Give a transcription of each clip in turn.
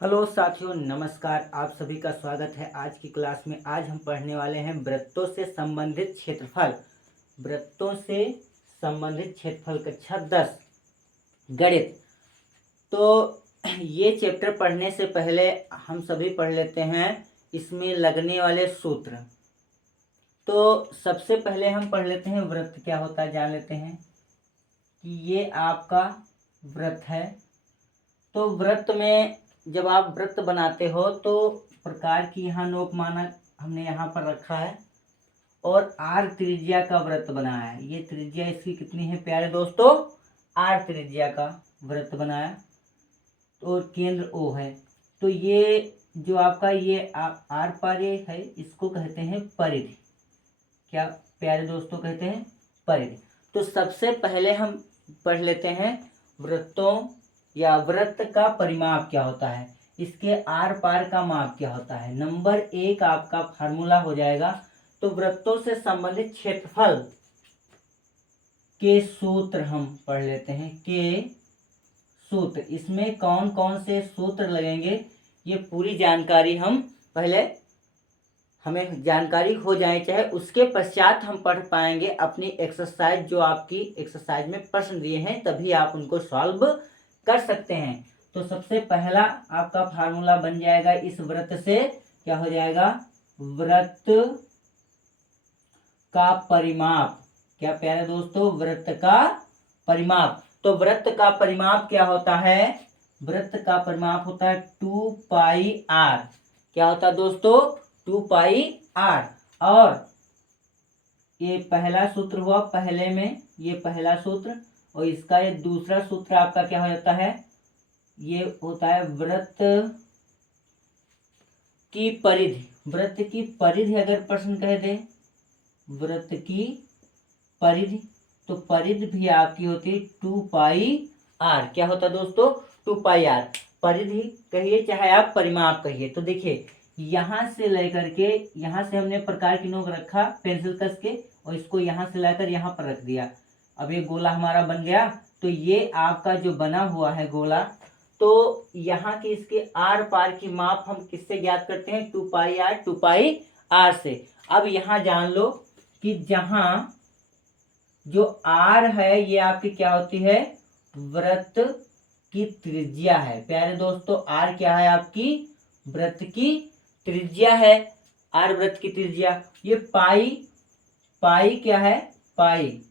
Hello साथियों, नमस्कार। आप सभी का स्वागत है आज की क्लास में। आज हम पढ़ने वाले हैं वृत्तों से संबंधित क्षेत्रफल। वृत्तों से संबंधित क्षेत्रफल कक्षा 10 गणित। तो ये चैप्टर पढ़ने से पहले हम सभी पढ़ लेते हैं इसमें लगने वाले सूत्र। तो सबसे पहले हम पढ़ लेते हैं वृत्त क्या होता है, जान लेते हैं कि ये आपका वृत्त है। तो वृत्त में जब आप वृत्त बनाते हो तो प्रकार की यहाँ नोक माना हमने यहाँ पर रखा है और आर त्रिज्या का वृत्त बनाया है। ये त्रिज्या इसकी कितनी है प्यारे दोस्तों? आर त्रिज्या का वृत्त बनाया और केंद्र ओ है। तो ये जो आपका ये आर पार ये है, इसको कहते हैं परिधि। क्या प्यारे दोस्तों कहते हैं? परिधि। तो सबसे पहले हम पढ़ लेते हैं वृत्तों या वृत्त का परिमाप क्या होता है, इसके आर पार का माप क्या होता है। नंबर 1 आपका फार्मूला हो जाएगा। तो वृत्तों से संबंधित क्षेत्रफल के सूत्र हम पढ़ लेते हैं। के सूत्र, इसमें कौन कौन से सूत्र लगेंगे ये पूरी जानकारी हम पहले हमें जानकारी हो जाए, चाहे उसके पश्चात हम पढ़ पाएंगे अपनी एक्सरसाइज। जो आपकी एक्सरसाइज में प्रश्न दिए हैं तभी आप उनको सॉल्व कर सकते हैं। तो सबसे पहला आपका फार्मूला बन जाएगा इस वृत्त से, क्या हो जाएगा? वृत्त का परिमाप। क्या प्यारे दोस्तों? वृत्त का परिमाप। तो वृत्त का परिमाप क्या होता है? वृत्त का परिमाप होता है 2 पाई आर। क्या होता है दोस्तों? 2 पाई आर। और ये पहला सूत्र हुआ पहले में, ये पहला सूत्र। और इसका ये दूसरा सूत्र आपका क्या हो जाता है? ये होता है वृत्त की परिधि। वृत्त की परिधि अगर प्रश्न कह दे, वृत्त की परिधि, तो परिधि भी आपकी होती है 2 पाई आर। क्या होता है दोस्तों? 2 पाई आर। परिधि कहिए चाहे आप परिमाप कहिए। तो देखिए यहां से लेकर के यहां से हमने प्रकार की नोक रखा पेंसिल कस के और इसको यहां से लाकर यहां पर रख दिया। अब ये गोला हमारा बन गया। तो ये आपका जो बना हुआ है गोला, तो यहाँ के इसके आर पार की माप हम किससे ज्ञात करते हैं? 2 पाई आर, 2 पाई आर से। अब यहाँ जान लो कि जहां जो आर है ये आपकी क्या होती है? वृत्त की त्रिज्या है। प्यारे दोस्तों आर क्या है? आपकी वृत्त की त्रिज्या है। आर वृत्त की त्रिज्या। ये पाई, पाई क्या है? पाई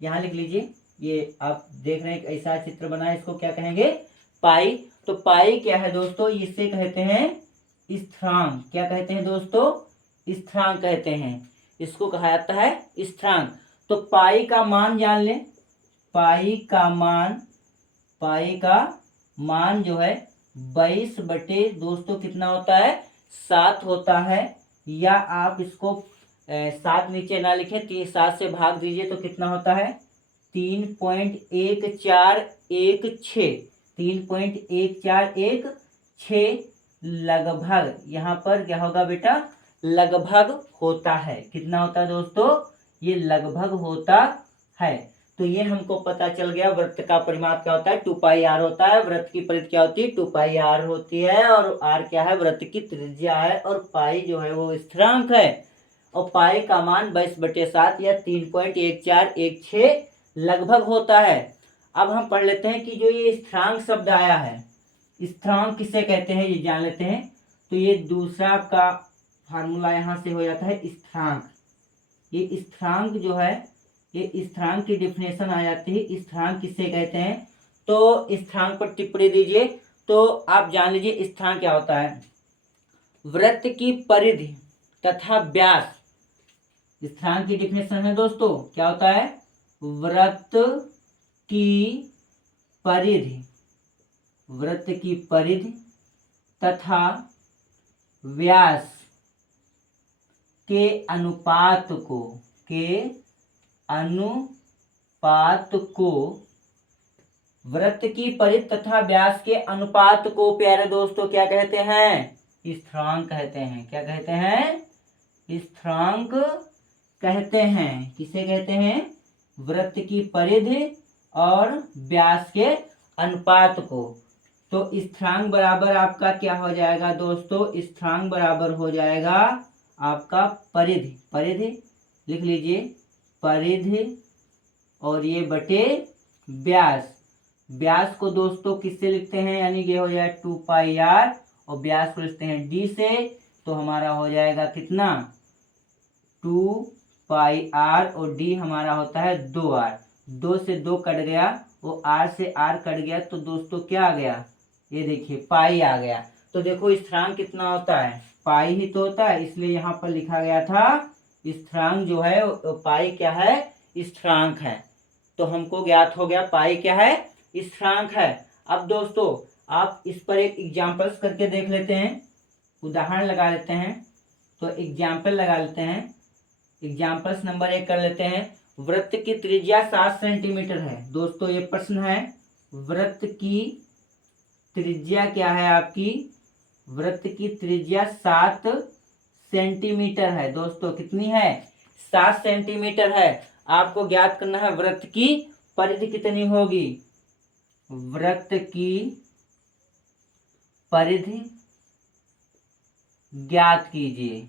यहां लिख लीजिए। ये आप देख रहे हैं ऐसा चित्र बना है, इसको क्या कहेंगे? पाई। तो पाई क्या है दोस्तों? इसे कहते हैं स्थिरांक। क्या कहते हैं दोस्तों? स्थिरांक कहते हैं। इसको कहा जाता है स्थिरांक। तो पाई का मान जान लें। पाई का मान, पाई का मान जो है 22 बटे दोस्तों कितना होता है? 7 होता है। या आप इसको 7 नीचे ना लिखें, 7 से भाग दीजिए तो कितना होता है? 3.1416। 3.1416 लगभग, यहाँ पर क्या होगा बेटा? लगभग होता है। कितना होता है दोस्तों? ये लगभग होता है। तो ये हमको पता चल गया वृत्त का परिमाप क्या होता है? 2 पाई आर होता है। वृत्त की परिधि क्या होती है? 2 पाई आर होती है। और आर क्या है? वृत्त की त्रिज्या है। और पाई जो है वो स्थिरांक है। और पाई का मान 22/7 या 3.1416 लगभग होता है। अब हम पढ़ लेते हैं कि जो ये स्थिरांक शब्द आया है, स्थिरांक किसे कहते हैं ये जान लेते हैं। तो ये दूसरा आपका फार्मूला यहां से हो जाता है स्थिरांक। ये स्थिरांक जो है, ये स्थिरांक की डिफिनेशन आ जाती है। स्थिरांक किसे कहते हैं? तो स्थिरांक पर टिप्पणी दीजिए। तो आप जान लीजिए स्थिरांक क्या होता है। वृत्त की परिधि तथा व्यास। स्थिरांक की डिफिनेशन है दोस्तों, क्या होता है? वृत्त की परिधि, वृत्त की परिधि तथा व्यास के अनुपात को, के अनुपात को, वृत्त की परिधि तथा व्यास के अनुपात को प्यारे दोस्तों क्या कहते हैं? स्थिरांक कहते हैं। क्या कहते हैं? स्थिरांक कहते हैं। किसे कहते हैं? वृत्त की परिधि और व्यास के अनुपात को। तो स्थिरांक बराबर आपका क्या हो जाएगा दोस्तों, स्थिरांक बराबर हो जाएगा आपका परिधि, परिधि लिख लीजिए, परिधि और ये बटे व्यास। व्यास को दोस्तों किससे लिखते हैं, यानी ये हो जाएगा 2πr और व्यास को लिखते हैं d से, तो हमारा हो जाएगा कितना 2πr और d हमारा होता है 2r। 2 से 2 कट गया, वो r से r कट गया, तो दोस्तों क्या आ गया, ये देखिए पाई आ गया। तो देखो स्थिरांक कितना होता है, पाई ही तो होता है, इसलिए यहाँ पर लिखा गया था स्थिरांक जो है पाई क्या है, स्थिरांक है। तो हमको ज्ञात हो गया पाई क्या है, स्थिरांक है। अब दोस्तों आप इस पर एक एग्जाम्पल्स करके देख लेते हैं, उदाहरण लगा लेते हैं। तो एग्जाम्पल लगा लेते हैं, एग्जाम्पल्स नंबर 1 कर लेते हैं। वृत्त की त्रिज्या 7 सेंटीमीटर है। दोस्तों ये प्रश्न है, वृत्त की त्रिज्या क्या है आपकी, वृत्त की त्रिज्या 7 सेंटीमीटर है। दोस्तों कितनी है, 7 सेंटीमीटर है। आपको ज्ञात करना है वृत्त की परिधि कितनी होगी, वृत्त की परिधि ज्ञात कीजिए,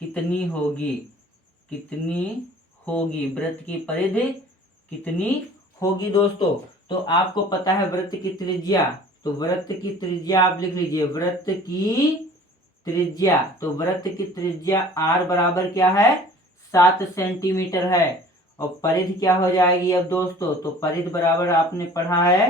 कितनी होगी, कितनी होगी, वृत्त की परिधि कितनी होगी दोस्तों। तो आपको पता है वृत्त की त्रिज्या, तो वृत्त की त्रिज्या आप लिख लीजिए, वृत्त की त्रिज्या, तो वृत्त की त्रिज्या r बराबर क्या है 7 सेंटीमीटर है। और परिधि क्या हो जाएगी अब दोस्तों, तो परिधि बराबर आपने पढ़ा है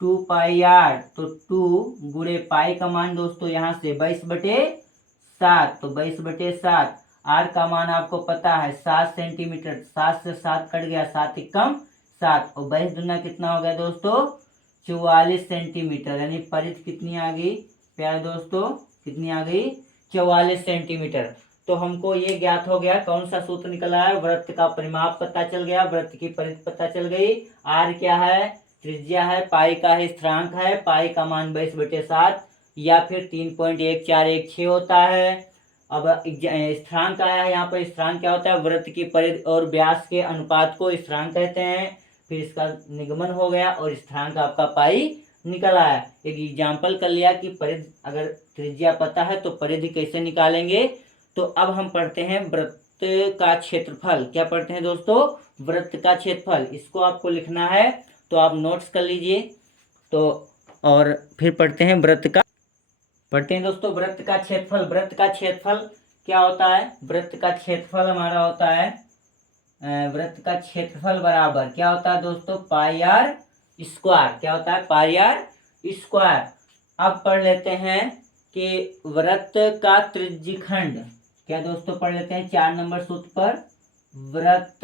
2πr, तो 2 गुणे पाई का मान दोस्तों यहाँ से 22/7, तो 22/7। r का मान आपको पता है 7 सेंटीमीटर, 7 से 7 कट गया, 7 एकम 7 और 22 दूना कितना हो गया दोस्तों 44 सेंटीमीटर, यानी परिधि कितनी आ गई प्यारे दोस्तों, कितनी आ गई 44 सेंटीमीटर। तो हमको ये ज्ञात हो गया, कौन सा सूत्र निकला है, वृत्त का परिमाप पता चल गया, वृत्त की परिधि पता चल गई, r क्या है त्रिज्या है, पाई का है स्थिरांक है, पाई का मान 22/7 या फिर 3.1416 होता है। अब स्थिरांक आया है, यहाँ पर स्थिरांक क्या होता है, वृत्त की परिधि और व्यास के अनुपात को स्थिरांक कहते हैं। फिर इसका निगमन हो गया और स्थिरांक आपका पाई निकल आया। एक एग्जाम्पल कर लिया कि परिधि अगर त्रिज्या पता है तो परिधि कैसे निकालेंगे। तो अब हम पढ़ते हैं वृत्त का क्षेत्रफल। क्या पढ़ते हैं दोस्तों, वृत्त का क्षेत्रफल। इसको आपको लिखना है, तो आप नोट्स कर लीजिए। तो और फिर पढ़ते हैं वृत्त का, पढ़ते हैं दोस्तों वृत्त का क्षेत्रफल। वृत्त का क्षेत्रफल क्या होता है, वृत्त का क्षेत्रफल हमारा होता है, वृत्त का क्षेत्रफल बराबर क्या होता है दोस्तों πr², क्या होता है πr²। अब पढ़ लेते हैं कि वृत्त का त्रिज्यखंड, क्या दोस्तों पढ़ लेते हैं 4 नंबर सूत्र पर, वृत्त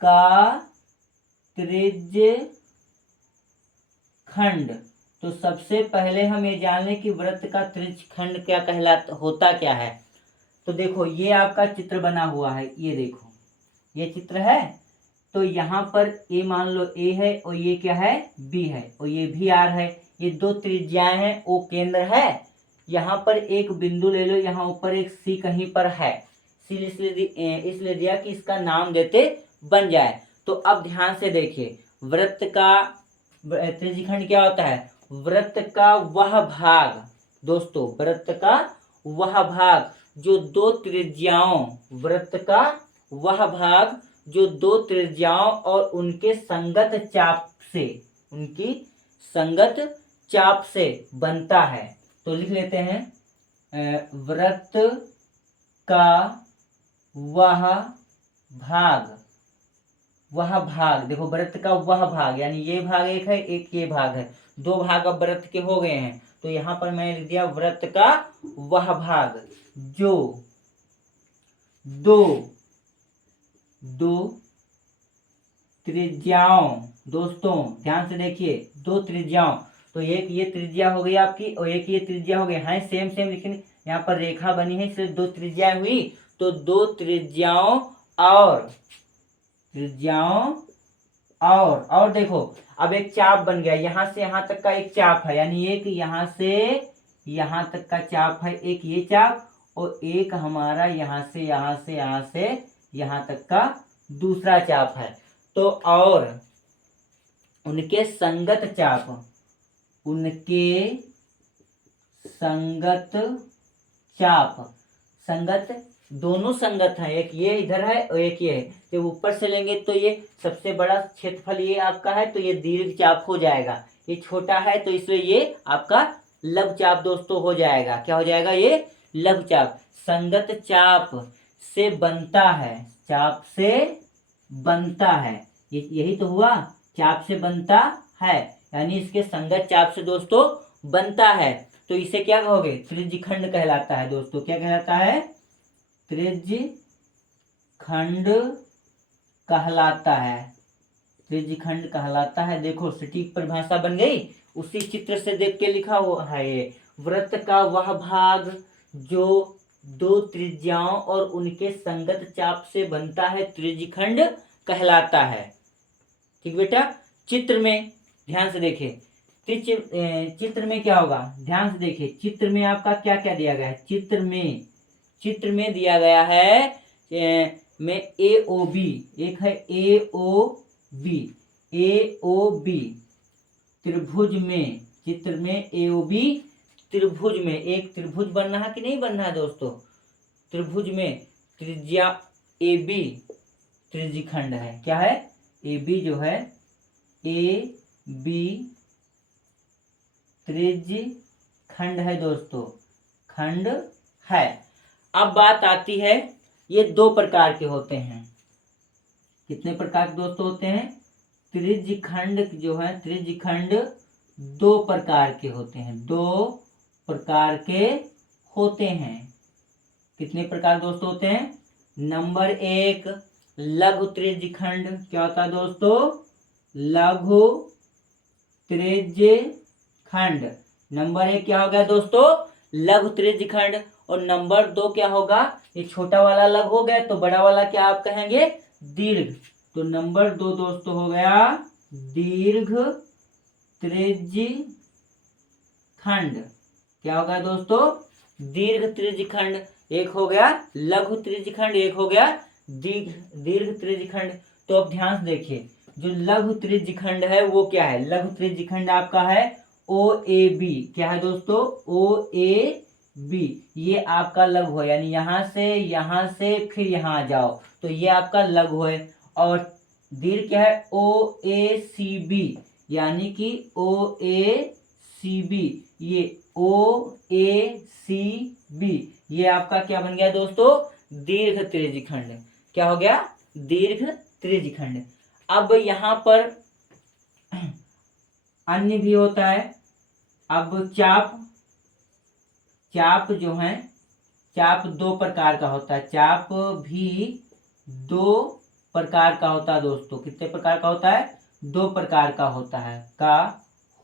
का त्रिज्यखंड। तो सबसे पहले हम ये जान लें कि वृत्त का त्रिज्यखंड क्या कहलाता, होता क्या है। तो देखो ये आपका चित्र बना हुआ है, ये देखो ये चित्र है। तो यहाँ पर ए मान लो ए है और ये क्या है बी है और ये भी आर है, ये दो त्रिज्याएं हैं, ओ केंद्र है। यहाँ पर एक बिंदु ले लो, यहाँ ऊपर एक सी कहीं पर है, सी इसलिए दिया कि इसका नाम देते बन जाए। तो अब ध्यान से देखिए, वृत्त का त्रिज्यखंड क्या होता है, वृत्त का वह भाग दोस्तों, वृत्त का वह भाग जो दो त्रिज्याओं, वृत्त का वह भाग जो दो त्रिज्याओं और उनके संगत चाप से, उनकी संगत चाप से बनता है। तो लिख लेते हैं वृत्त का वह भाग, वह भाग, देखो वृत्त का वह भाग यानी ये भाग एक है, एक ये भाग है, दो भाग अब वृत्त के हो गए हैं। तो यहाँ पर मैंने लिख दिया वृत्त का वह भाग जो दो त्रिज्याओं, दोस्तों ध्यान से देखिए, दो त्रिज्याओं, तो एक ये त्रिज्या हो गई आपकी और एक ये त्रिज्या हो गई है, सेम सेम, लेकिन यहाँ पर रेखा बनी है इसलिए दो त्रिज्याएं हुई। तो दो त्रिज्याओं और देखो अब एक चाप बन गया, यहाँ से यहाँ तक का एक चाप है, यानी एक यहाँ से यहाँ तक का चाप है, एक ये चाप, और एक हमारा यहाँ से यहाँ तक का दूसरा चाप है। तो और उनके संगत चाप, उनके संगत चाप। संगत, दोनों संगत हैं, एक ये इधर है और एक ये है। जब ऊपर से लेंगे तो ये सबसे बड़ा क्षेत्रफल ये आपका है, तो ये दीर्घ चाप हो जाएगा। ये छोटा है तो इसलिए ये आपका लघु चाप दोस्तों हो जाएगा। क्या हो जाएगा? ये लघु चाप। संगत चाप से बनता है, चाप से बनता है, यही तो हुआ, चाप से बनता है, यानी इसके संगत चाप से दोस्तों बनता है। तो इसे क्या कहोगे? त्रिज्यखंड कहलाता है दोस्तों। क्या कहलाता है? त्रिज्यखंड कहलाता है। त्रिज्यखंड कहलाता है। देखो सटीक परिभाषा बन गई, उसी चित्र से देख के लिखा हुआ है। ये वृत्त का वह भाग जो दो त्रिज्याओं और उनके संगत चाप से बनता है त्रिज्यखंड कहलाता है। ठीक बेटा, चित्र में ध्यान से देखें। चित्र में क्या होगा? ध्यान से देखिए, चित्र में आपका क्या क्या दिया गया है? चित्र में दिया गया है में AOB, एक है AOB, त्रिभुज में, चित्र में AOB त्रिभुज में, एक त्रिभुज बनना है कि नहीं बनना है दोस्तों? त्रिभुज में त्रिज्या AB त्रिज्यखंड है। क्या है? AB जो है, AB त्रिज्यखंड है दोस्तों, खंड है। अब बात आती है, ये दो प्रकार के होते हैं। कितने प्रकार के दोस्तों होते हैं? त्रिज्यखंड जो है, त्रिज्यखंड दो प्रकार के होते हैं, दो प्रकार के होते हैं। कितने प्रकार दोस्तों होते हैं? नंबर एक, लघु त्रिज्यखंड। क्या होता है दोस्तों? लघु त्रिज्यखंड। नंबर एक क्या हो गया दोस्तों? लघु त्रिज्यखंड। और नंबर दो क्या होगा? ये छोटा वाला लघु हो गया, तो बड़ा वाला क्या आप कहेंगे? दीर्घ। तो नंबर दो दोस्तों हो गया दीर्घ त्रिज्यखंड। क्या होगा दोस्तों? दीर्घ त्रिज्यखंड। एक हो गया लघु त्रिज्यखंड, एक हो गया दीर्घ त्रिज्यखंड। तो अब ध्यान से देखिए, जो लघु त्रिज्यखंड है वो क्या है? लघु त्रिज्यखंड आपका है OAB। क्या है दोस्तों? OAB। ये आपका लघु है, यानी यहाँ से फिर यहाँ आ जाओ तो ये आपका लघु है। और दीर्घ क्या है? OACB, यानी कि OACB, ये OACB, ये आपका क्या बन गया दोस्तों? दीर्घ त्रिज्यखंड। क्या हो गया? दीर्घ त्रिज्यखंड। अब यहाँ पर अन्य भी होता है। अब चाप जो है, चाप दो प्रकार का होता है। चाप भी दो प्रकार का होता है दोस्तों। कितने प्रकार का होता है? दो प्रकार का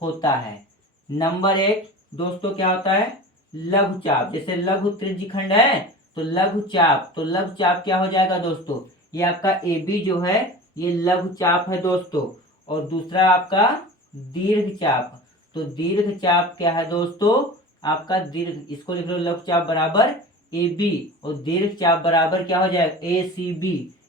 होता है। नंबर एक दोस्तों क्या होता है? लघु चाप। जैसे लघु त्रिज्यखंड है तो लघु चाप, क्या हो जाएगा दोस्तों? ये आपका AB जो है ये लघु चाप है दोस्तों। और दूसरा आपका दीर्घ चाप। तो दीर्घ चाप क्या है दोस्तों? आपका दीर्घ, इसको लिख लो लघु चाप बराबर AB, और दीर्घ चाप बराबर क्या हो जाएगा? ACB।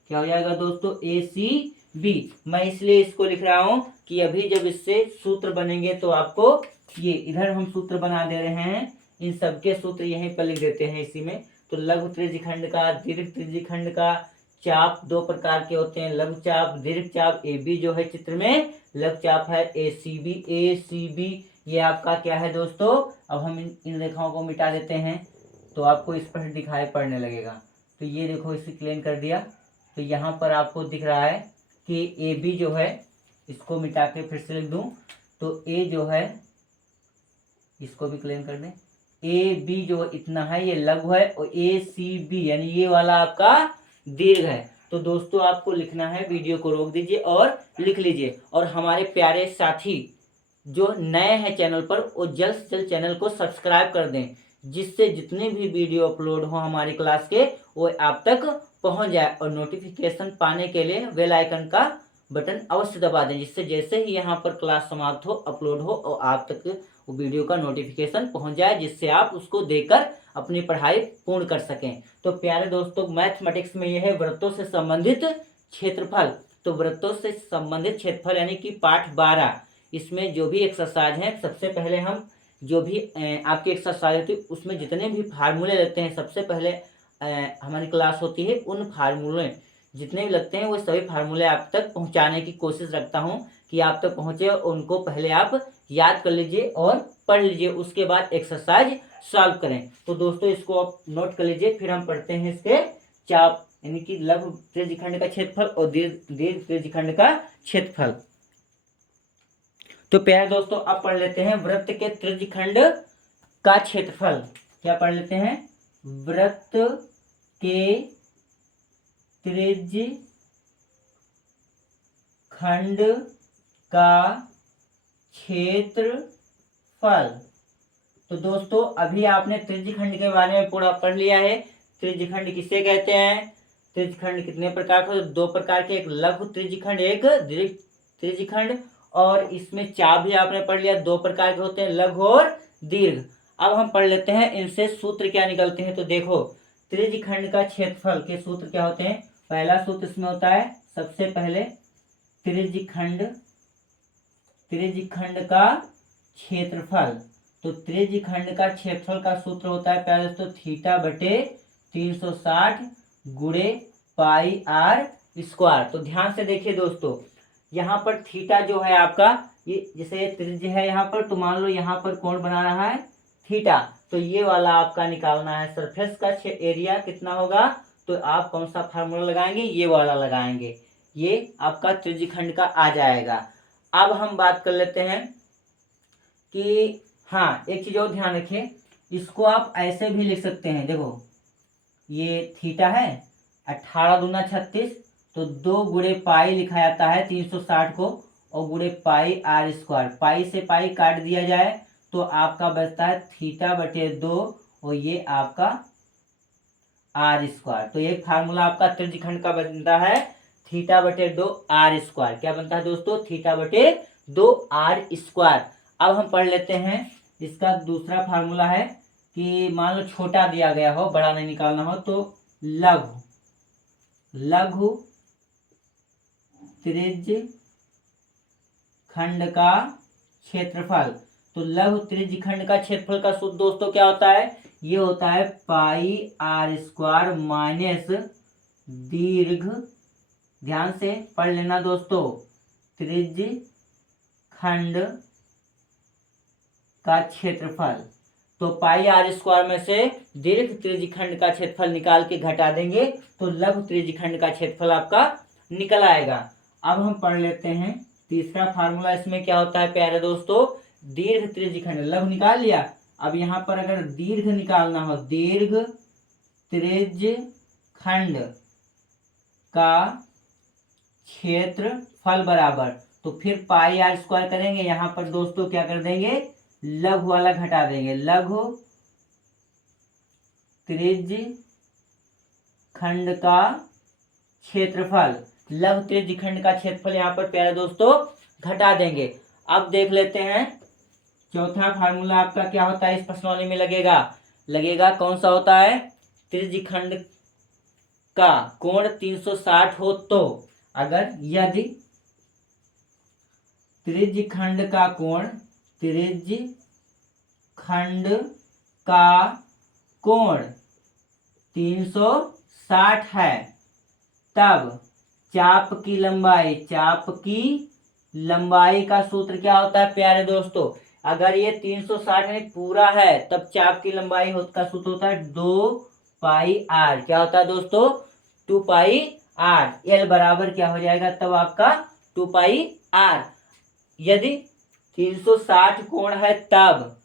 क्या हो जाएगा दोस्तों? ACB। मैं इसलिए इसको लिख रहा हूं कि अभी जब इससे सूत्र बनेंगे तो आपको, ये इधर हम सूत्र बना दे रहे हैं, इन सबके सूत्र यहीं पर लिख देते हैं इसी में। तो लघु त्रिज्यखंड का, दीर्घ त्रिज्यखंड का चाप दो प्रकार के होते हैं, लघु चाप, दीर्घ चाप। AB जो है चित्र में लघु चाप है, ACB ये आपका क्या है दोस्तों? अब हम इन रेखाओं को मिटा देते हैं तो आपको स्पष्ट दिखाई पड़ने लगेगा। तो ये देखो, इसे क्लीन कर दिया तो यहाँ पर आपको दिख रहा है कि AB जो है, इसको मिटा के फिर से लिख दूं तो A जो है, इसको भी क्लीन कर दें, AB जो इतना है ये लघु है, और ACB यानी ये वाला आपका दीर्घ है। तो दोस्तों आपको लिखना है, वीडियो को रोक दीजिए और लिख लीजिए। और हमारे प्यारे साथी जो नए हैं चैनल पर, वो जल्द से जल्द चैनल को सब्सक्राइब कर दें, जिससे जितने भी वीडियो अपलोड हो हमारी क्लास के वो आप तक पहुंच जाए। और नोटिफिकेशन पाने के लिए बेल आइकन का बटन अवश्य दबा दें, जिससे जैसे ही यहाँ पर क्लास समाप्त हो, अपलोड हो, और आप तक वो वीडियो का नोटिफिकेशन पहुंच जाए, जिससे आप उसको देखकर अपनी पढ़ाई पूर्ण कर सकें। तो प्यारे दोस्तों, मैथमेटिक्स में यह है वृत्तों से संबंधित क्षेत्रफल। तो वृत्तों से संबंधित क्षेत्रफल यानी कि पाठ 12, इसमें जो भी एक्सरसाइज है, सबसे पहले हम जो भी आपकी एक्सरसाइज होती है उसमें जितने भी फार्मूले लगते हैं, सबसे पहले हमारी क्लास होती है उन फार्मूले जितने भी लगते हैं वो सभी फार्मूले आप तक पहुंचाने की कोशिश रखता हूं कि आप तक पहुंचे, और उनको पहले आप याद कर लीजिए और पढ़ लीजिए, उसके बाद एक्सरसाइज सॉल्व करें। तो दोस्तों इसको आप नोट कर लीजिए। फिर हम पढ़ते हैं इसके चाप यानी कि लघु त्रिज्यखंड का क्षेत्रफल और दीर्घ त्रिज्यखंड का क्षेत्रफल। तो प्यारे दोस्तों अब पढ़ लेते हैं वृत्त के त्रिज्यखंड का क्षेत्रफल। क्या पढ़ लेते हैं? वृत्त के त्रिज्यखंड का क्षेत्रफल। तो दोस्तों अभी आपने त्रिज्यखंड के बारे में पूरा पढ़ लिया है। त्रिज्यखंड किसे कहते हैं? त्रिज्यखंड कितने प्रकार के? दो प्रकार के, एक लघु त्रिज्यखंड, एक दीर्घ त्रिज्यखंड। और इसमें चाप भी आपने पढ़ लिया, दो प्रकार के होते हैं, लघु और दीर्घ। अब हम पढ़ लेते हैं इनसे सूत्र क्या निकलते हैं। तो देखो त्रिज्यखंड का क्षेत्रफल के सूत्र क्या होते हैं। पहला सूत्र इसमें होता है, सबसे पहले त्रिज्यखंड का क्षेत्रफल। तो त्रिज्यखंड का क्षेत्रफल का सूत्र होता है प्यारे दोस्तों थीटा बटे 360 गुणे पाई आर स्क्वायर। तो ध्यान से देखिए दोस्तों, यहाँ पर थीटा जो है आपका, ये जैसे त्रिज्य है यहाँ पर, तो मान लो यहाँ पर कौन बना रहा है? थीटा। तो ये वाला आपका निकालना है। सरफेस का एरिया कितना होगा? तो आप कौन सा फार्मूला लगाएंगे? ये वाला लगाएंगे। ये आपका त्रिज्यखंड का आ जाएगा। अब हम बात कर लेते हैं कि हाँ, एक चीज और ध्यान रखिए, इसको आप ऐसे भी लिख सकते हैं। देखो ये थीटा है, 18 दूना 36, तो 2 गुणे पाई लिखा जाता है 360 को, और गुणे पाई आर स्क्वायर। पाई से पाई काट दिया जाए तो आपका बचता है थीटा बटे 2, और ये आपका आर स्क्वायर। तो एक फार्मूला आपका त्रिज्यखंड का बनता है थीटा बटे 2 आर स्क्वायर। क्या बनता है दोस्तों? थीटा बटे 2 आर स्क्वायर। अब हम पढ़ लेते हैं इसका दूसरा फार्मूला है कि मान लो छोटा दिया गया हो, बड़ा नहीं निकालना हो, तो लघु त्रिज्यखंड का क्षेत्रफल। तो लघु त्रिज्यखंड का क्षेत्रफल का सूत्र दोस्तों क्या होता है? ये होता है पाई आर स्क्वायर माइनस दीर्घ, ध्यान से पढ़ लेना दोस्तों, त्रिज्यखंड का क्षेत्रफल। तो पाई आर स्क्वायर में से दीर्घ त्रिज्यखंड का क्षेत्रफल निकाल के घटा देंगे तो लघु त्रिज्यखंड का क्षेत्रफल आपका निकल आएगा। अब हम पढ़ लेते हैं तीसरा फार्मूला। इसमें क्या होता है प्यारे दोस्तों? दीर्घ त्रिज्यखंड, लघु निकाल लिया, अब यहाँ पर अगर दीर्घ निकालना हो, दीर्घ त्रिज्यखंड का क्षेत्रफल बराबर, तो फिर पाई आर स्क्वायर करेंगे, यहाँ पर दोस्तों क्या कर देंगे? लघु वाला घटा देंगे, लघु त्रिज्यखंड का क्षेत्रफल। लघु त्रिज्यखंड का क्षेत्रफल यहाँ पर प्यारे दोस्तों घटा देंगे। अब देख लेते हैं चौथा फार्मूला आपका क्या होता है। इस प्रश्नावली में लगेगा कौन सा होता है? त्रिज्यखंड का कोण 360 हो तो, अगर यदि त्रिज्यखंड का कोण, त्रिज्यखंड का कोण 360 है, तब चाप की लंबाई का सूत्र क्या होता है प्यारे दोस्तों? अगर ये 360 में पूरा है तब चाप की लंबाई का सूत्र होता है 2 पाई आर। क्या होता है दोस्तों? 2 पाई आर। एल बराबर क्या हो जाएगा तब आपका? 2 पाई आर। यदि 360 कोण है तब,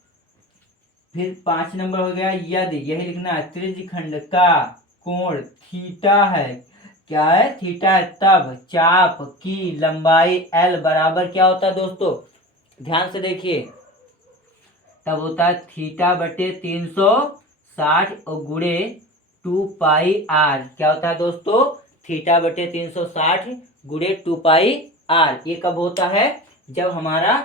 फिर 5 नंबर हो गया, यदि यही लिखना है त्रिज्यखंड का कोण थीटा है, क्या है? थीटा है, तब चाप की लंबाई एल बराबर क्या होता है दोस्तों? ध्यान से देखिए, तब होता है थीटा बटे 360 और गुणे 2 पाई आर। क्या होता है दोस्तों? थीटा बटे 360 गुणे 2 पाई आर। ये कब होता है? जब हमारा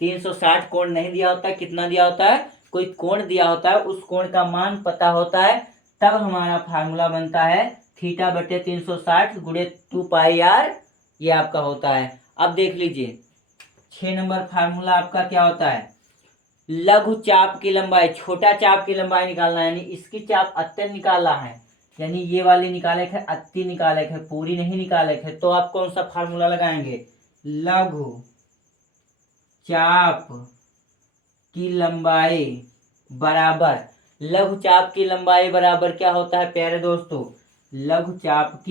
360 कोण नहीं दिया होता है, कितना दिया होता है? कोई कोण दिया होता है, उस कोण का मान पता होता है, तब हमारा फार्मूला बनता है थीटा बटे 360 गुणे 2 पाई आर। ये आपका होता है। अब देख लीजिए 6 नंबर फार्मूला आपका क्या होता है, लघु चाप की लंबाई, छोटा चाप की लंबाई निकालना है, यानी इसकी चाप अत्यंत निकालना है, यानी ये वाली निकाले थे, अति निकाले थे, पूरी नहीं निकाले थे, तो आप कौन सा फार्मूला लगाएंगे, लघु चाप की लंबाई बराबर, लघु चाप की लंबाई बराबर क्या होता है प्यारे दोस्तों, लघु चाप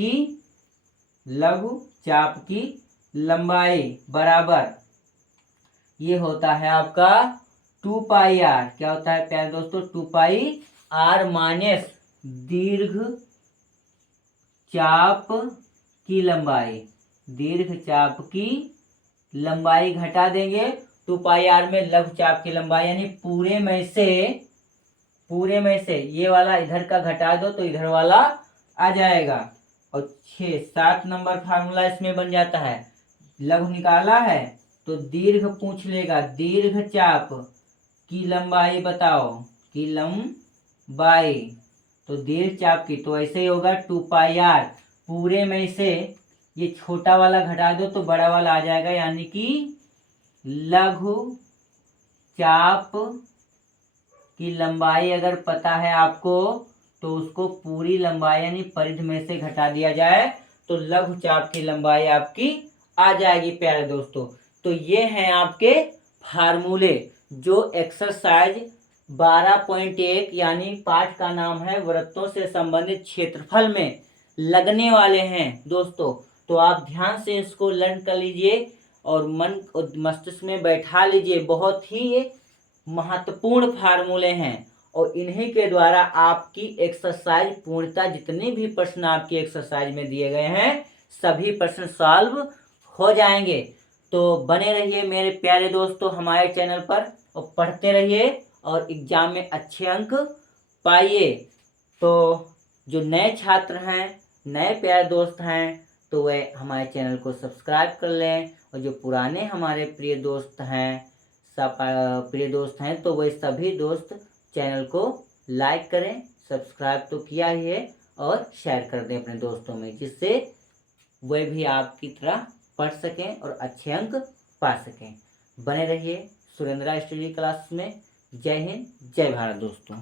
की लंबाई बराबर ये होता है आपका 2πr, क्या होता है प्यारे दोस्तों, 2πr माइनस दीर्घ चाप की लंबाई, दीर्घ चाप की लंबाई घटा देंगे 2πr में लघु चाप की लंबाई, यानी पूरे में से ये वाला इधर का घटा दो तो इधर वाला आ जाएगा। और 7 नंबर फार्मूला इसमें बन जाता है, लघु निकाला है तो दीर्घ पूछ लेगा, दीर्घ चाप की लंबाई बताओ, की लंबाई, तो दीर्घ चाप की तो ऐसे ही होगा 2πr, पूरे में से ये छोटा वाला घटा दो तो बड़ा वाला आ जाएगा, यानी कि लघु चाप की लंबाई अगर पता है आपको तो उसको पूरी लंबाई यानी परिधि में से घटा दिया जाए तो लघु चाप की लंबाई आपकी आ जाएगी प्यारे दोस्तों। तो ये हैं आपके फार्मूले जो एक्सरसाइज 12.1 यानी पाठ का नाम है वृत्तों से संबंधित क्षेत्रफल में लगने वाले हैं दोस्तों। तो आप ध्यान से इसको लर्न कर लीजिए और मन और मस्तिष्क में बैठा लीजिए, बहुत ही महत्वपूर्ण फार्मूले हैं और इन्हीं के द्वारा आपकी एक्सरसाइज पूर्णतः जितने भी प्रश्न आपकी एक्सरसाइज में दिए गए हैं सभी प्रश्न सॉल्व हो जाएंगे। तो बने रहिए मेरे प्यारे दोस्तों हमारे चैनल पर और पढ़ते रहिए और एग्जाम में अच्छे अंक पाइए। तो जो नए छात्र हैं, नए प्यारे दोस्त हैं तो वह हमारे चैनल को सब्सक्राइब कर लें और जो पुराने हमारे प्रिय दोस्त हैं तो वह सभी दोस्त चैनल को लाइक करें, सब्सक्राइब तो किया ही है और शेयर कर दें अपने दोस्तों में, जिससे वह भी आपकी तरह पढ़ सकें और अच्छे अंक पा सकें। बने रहिए सुरेंद्रा स्टडी क्लास में। जय हिंद, जय भारत दोस्तों।